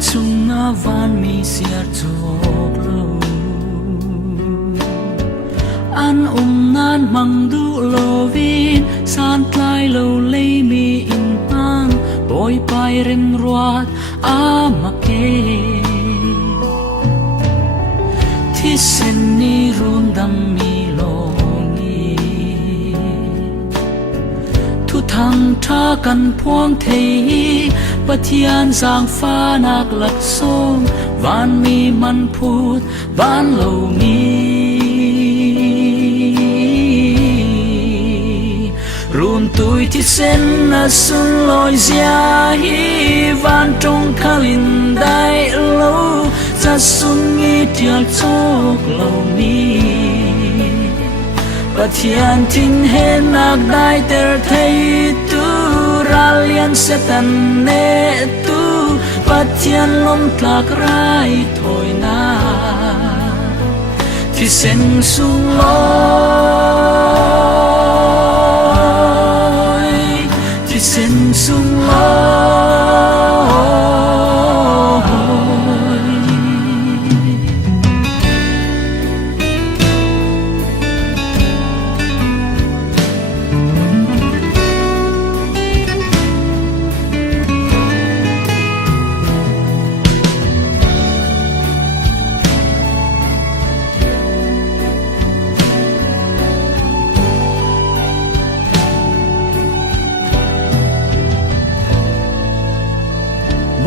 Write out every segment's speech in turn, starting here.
chung na van mi siar chok lo an nan mang du lovin san tlai lo lei mi in mang boy pai rem ruat amake thi sen ni run dam mi longi thu thang tha kan phuang thei pathian sang pha nak lak song van mi man phut van lo mi run tui thi sen na sun loi zia hi van trong khalin dai lo cha sun ngi tial chok lo mi pathian tin he nak dai ter thei tu ralian setan ne tu pathian lom tlak rai thoi na thi sen sung loi thi sen sung loi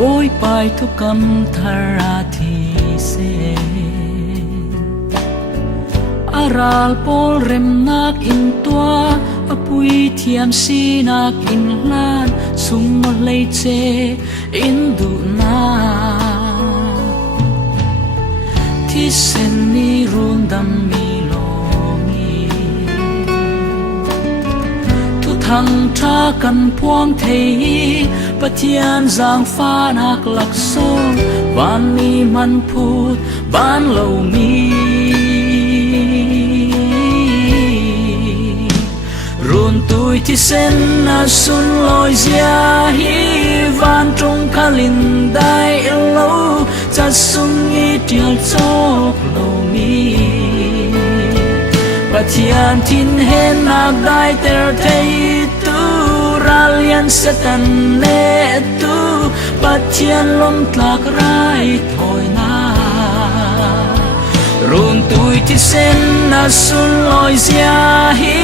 bôi pai thu cầm thara thi se aral pol rem nak in tua apui thiam si nak in lan sung mo lei che in du na thi sen ni run dam mi longi thu thang tha kan phuang thei pathian giang pha nak lak song van mi man phut van lo mi run tui thi sen na sun loi zia hi van trong khalin dai lo cha sung ngi tial chok lo mi pathian tin he nak dai ter thei ralian setan ne tu pathian lom tlak rai thoi na run tui thi sen na sun loi zia hi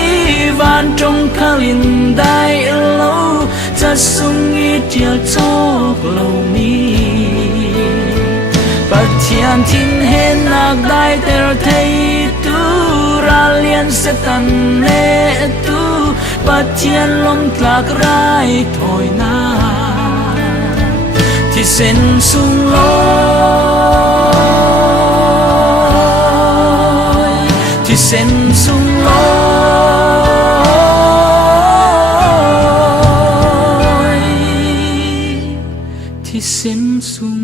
van trong khalin dai lo cha sung ngi tial chok lo mi pathian tin he nak dai ter thei tu ralian setan ne tu pathian lom tlak rai thoi na thi sen sung loi thi sen sung loi thi sen sung